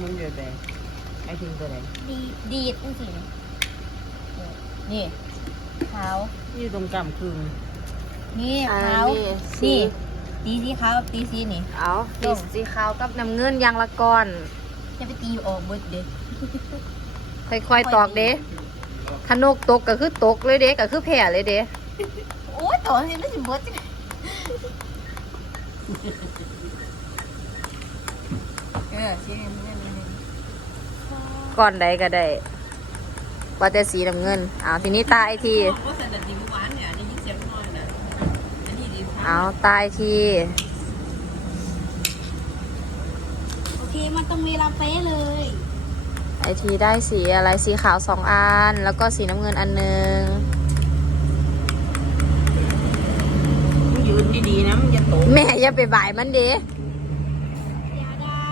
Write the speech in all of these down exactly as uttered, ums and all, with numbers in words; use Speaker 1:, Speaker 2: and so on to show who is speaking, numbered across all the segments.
Speaker 1: มันเดือดแดงไอทิ้งตัวไหน
Speaker 2: ดีดีดนี่สินี่ขาว
Speaker 1: นี่ตรงกำคืน
Speaker 2: นี่ขาวนี่ตีสีขาวกับตีสีนี่
Speaker 3: เอาตีสีขาวกับน้ำเงินยางละก้อน
Speaker 2: จะไปตีออกเบิดเด้
Speaker 3: ค่อยๆตอกเด้ถ้านกตกก็คือตกเลยเด้ก็คือแผ่เลยเด้
Speaker 2: โอ้ยตอนนี้ไม่สิเบิดเออสีน้ำเงิน
Speaker 3: ก้อนใดก็ได้ว่าแต่สีน้ำเงินเอาทีนี้ตาไอทีเอาตายที
Speaker 2: โอเคมันต้องเวลาเป๊ะเลย
Speaker 3: ไอทีได้สีอะไรสีขาวสองอันแล้วก็สีน้ำเงินอันหนึ่ง
Speaker 1: ยืนดีๆนะมันจะตก
Speaker 3: แม่อย่าไปบ่ายมันดิ
Speaker 2: ยาดา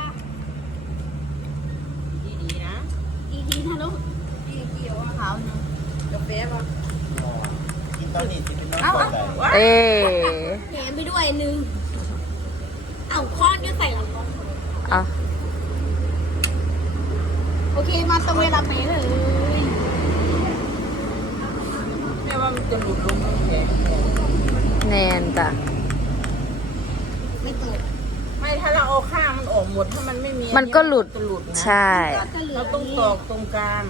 Speaker 1: ดีๆนะ
Speaker 2: ดีๆนะลูกดีเกี่ยวว่าขาวนึงกาแฟป่ะ
Speaker 4: กินตอนนี้สิเป็นน้องก่อน
Speaker 3: เอ๊
Speaker 2: แถมไปด้วยนึงเอาค้อนก็ใส่หลังก้อน
Speaker 3: อ่ะ
Speaker 2: โอเคมาตรงเวลาเป๊ะเลย
Speaker 1: แม่ว่ามันจะหลุดลงแขน
Speaker 3: แนนจ้ะ
Speaker 2: ไม่ตก
Speaker 1: ไม่ถ้าเราเอาข้างมันออกหมดถ้ามันไม่มี
Speaker 3: มันก็หลุด
Speaker 1: จะหลุดนะ
Speaker 3: ใช่
Speaker 1: เราต้องตอกตรงกลาง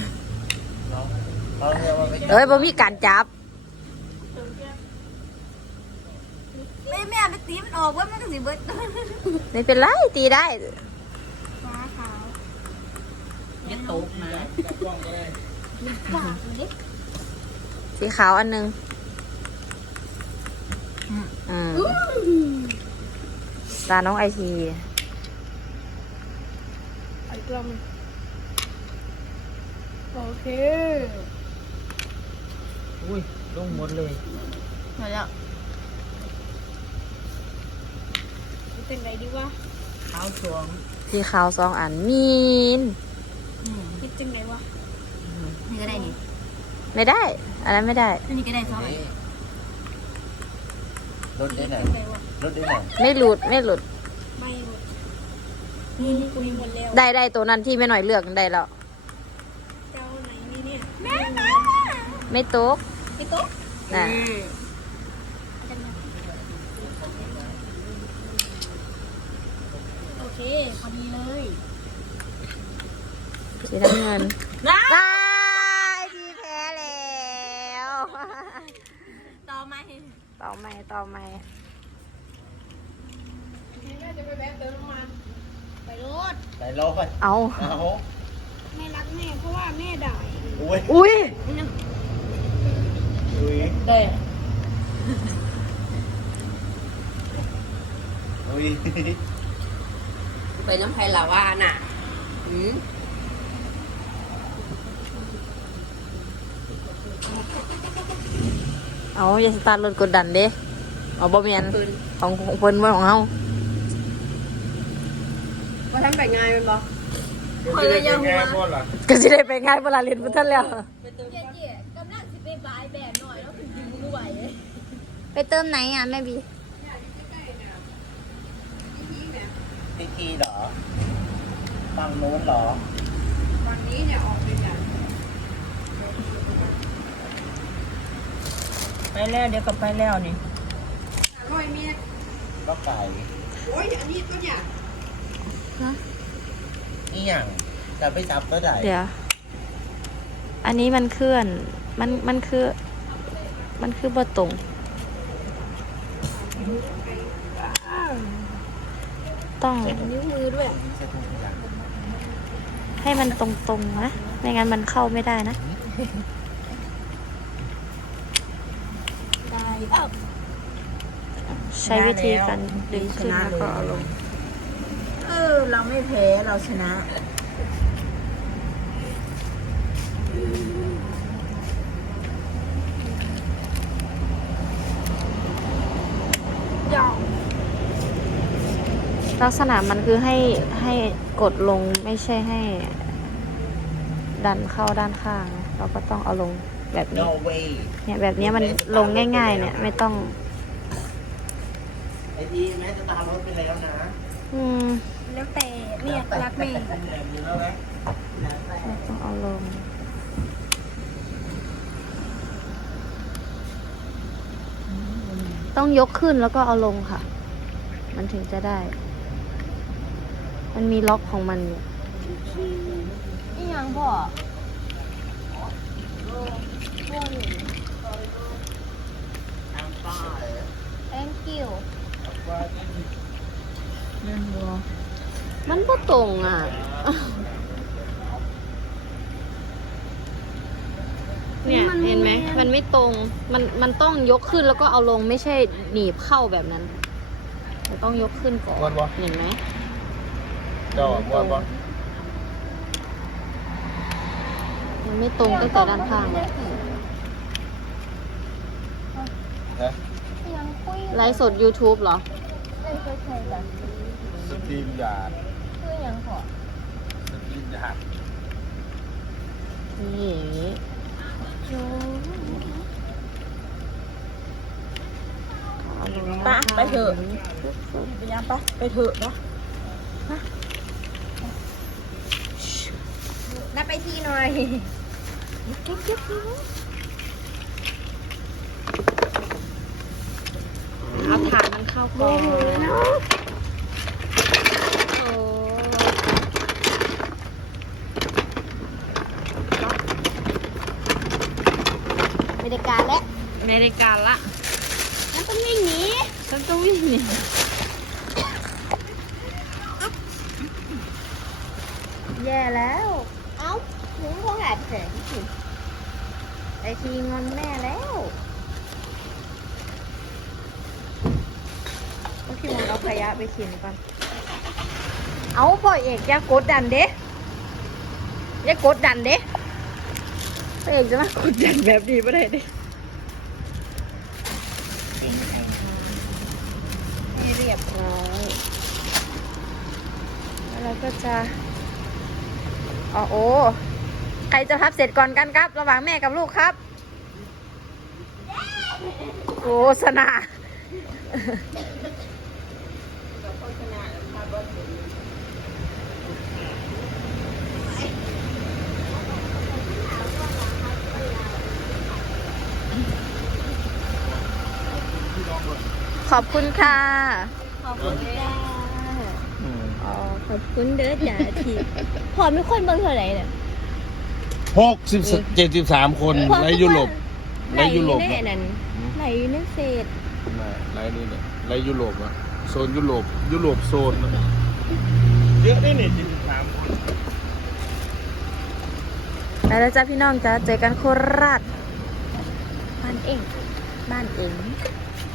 Speaker 3: เอ้ยบ่มีการจับ
Speaker 2: แม่แม่ไปตีมันออกว่ามันก็สิเบิด
Speaker 3: ไม่เป็นไรตีได้
Speaker 2: ฟ้าขาว
Speaker 1: อย่าตกนะ
Speaker 3: สีขาวอันหนึ่งอืมตาน้องไอที
Speaker 2: ไอ้กล้องโอเค
Speaker 1: อุ้ยลงหมดเลย
Speaker 2: มาแล้วเป็นไรดีวะ
Speaker 1: ขาวสวง
Speaker 3: สีขาวสองอันมีน
Speaker 2: คิดจังไรวะนี่ก็ได้นี่
Speaker 3: ไม่ได้อันนั้นไม่ได้
Speaker 2: อันนี้ก็ได้ซะ
Speaker 4: รถได้ไหนรถได้ไหน
Speaker 3: ไม่หลุดไม่หลุด
Speaker 2: ไม่หลุดนี่คุยหมดแล้ว
Speaker 3: ได้ได้ตัวนั้นที่แม่หน่อยเลือกได้แล้ว
Speaker 2: เจ้าไหนนี่เนี่ยแม่แม่
Speaker 3: ไม่ตก
Speaker 2: ไม่ตก
Speaker 3: น่ะ
Speaker 2: โอเคพอดีเลย
Speaker 3: สีน้ำเงิน
Speaker 1: ได้
Speaker 3: ทีแพ้แล้ว
Speaker 2: ต่อไหม
Speaker 3: ต่อไหมต่อไหม
Speaker 1: แม่จะไปแวะเติมน้ำมัน
Speaker 2: ไปรถ
Speaker 4: ไหนรอไป
Speaker 3: เอา
Speaker 2: แม่รักแม่เพราะว่าแม่ด่า
Speaker 4: อุ้ย
Speaker 3: อุ้ย
Speaker 4: อุ้ย
Speaker 1: ได้
Speaker 4: อุ้ย
Speaker 1: ไปน้ำไผ่ลาวาน่ะอืม
Speaker 3: เอาอย่าสตาร์ทรถกดดันเด้เอาบ่แม่นของของเพิ่นบ่ของเฮา
Speaker 1: ว่าทำไปง่ายมันบ่
Speaker 4: เคยยังหัว
Speaker 3: ก็สิได้ไปง่ายเวลาเรียนพุทธแล้ว
Speaker 2: เจ๊ๆกำลังสิไปบายแบบหน่อยแล้วถึงดึงไม่ไหว
Speaker 3: ไปเติมไหนอ่ะแม่บี
Speaker 4: ทีทีเหรอฝั่งโน้นเหรอ
Speaker 1: วันนี้เนี่ยออกไปกันไปแล้วเดี๋ยวก็ไปแล้วนี่อร่อยเมีย
Speaker 4: ก็ไก่
Speaker 1: โอ้ยอันนี้ตัวอย่าง
Speaker 4: นี่อย่างจะไปจับก็ได้
Speaker 3: เดี๋ยวอันนี้มันเคลื่อนมันมันคือมันคือบ่ตรงต้อง
Speaker 2: นิ้วมือด้วย
Speaker 3: ให้มันตรงๆนะไม่งั้นมันเข้าไม่ได้นะ
Speaker 2: ได้
Speaker 3: ใช้วิธีการดึงขึ้นแล้วก็เอาลง
Speaker 1: เออเราไม่แพ้เราชนะ
Speaker 2: ยาว
Speaker 3: ลักษณะมันคือให้ให้กดลงไม่ใช่ให้ดันเข้าด้านข้างเราก็ต้องเอาลงแบบนี้
Speaker 4: no way
Speaker 3: เนี่ยแบบนี้มันลงง่ายๆเนี่ยไม่ต้อง
Speaker 4: ไอทีแม่จะตามรถไปแล้วนะ
Speaker 3: อืม
Speaker 2: แล้วแต่เนี่ยรักแม่
Speaker 3: ต้องเอาลง ต้องยกขึ้นแล้วก็เอาลงค่ะ มันถึงจะได้ มันมีล็อกของมันอยู่
Speaker 2: นี่ยังพ่อ thank you
Speaker 3: มันก็ตรงอ่ะ เนี่ยเห็นไหม มันไม่ตรง มันมันต้องยกขึ้นแล้วก็เอาลงไม่ใช่หนีบเข้าแบบนั้นแต่ต้องยกขึ้นก่อน
Speaker 4: ม้วนบ่
Speaker 3: เห็นไหม
Speaker 4: เจ้าม้วนบ่
Speaker 3: มันไม่ตรงตั้งแต่ด้านข้าง
Speaker 4: นะ
Speaker 2: ยังคุย
Speaker 3: ไลฟ์สด YouTube เหรอ
Speaker 2: ไม่เคยใช่จ้ะ
Speaker 4: สตรีมยาด
Speaker 2: คือยังพ่อ
Speaker 4: สตรีมยาด
Speaker 3: นี่อย่างนี้
Speaker 2: ปะไปเถอะไปยังปะไปเถอะนะนัดไปทีหน่อย
Speaker 3: เอาฐานมันเข้าก่อนโอ้
Speaker 2: ไม่ได้การแล้ว
Speaker 3: ไม่ได้การละ
Speaker 2: มันต้องวิ่งหนี
Speaker 3: ฉันต้องวิ่งหนี
Speaker 2: แย่แล้ว เอ้าหนูคงแอบแสงสิ
Speaker 3: ไอทีงอนแม่แล้วก็พี่มอนเอาขยะไปขินก่อนเอาพ่อเอกอย่ากดดันเด้อย่ากดดันเด้พ่อเอกจะมากดดันแบบนี้ไม่ได้เด้ให้เรียบร้อยแล้วเราก็จะอ๋อโอ้ใครจะพับเสร็จก่อนกันครับ ระหว่างแม่กับลูกครับโฆษณาขอบคุณค่ะ
Speaker 2: ขอบคุณจ้าอ๋อขอบคุณเด้อจ้าทีพอไม่ค่อยเบิ่งเท่าไหร่เนี่ย
Speaker 4: หกสิบเจ็ดสิบสามคนในยุโรปในยุโรป
Speaker 2: ไหลอยู่ในนั้นไหลอยู่ในเศษ
Speaker 4: ในนี่เนี่ยในยุโรปอะโซนยุโรปยุโรปโซนนะเยอะได้เนี่ยเจ็ดสิบสามคน
Speaker 3: ไปแล้วจ้าพี่น้องจ้าเจอกันโคราชบ้านเองบ้านเอง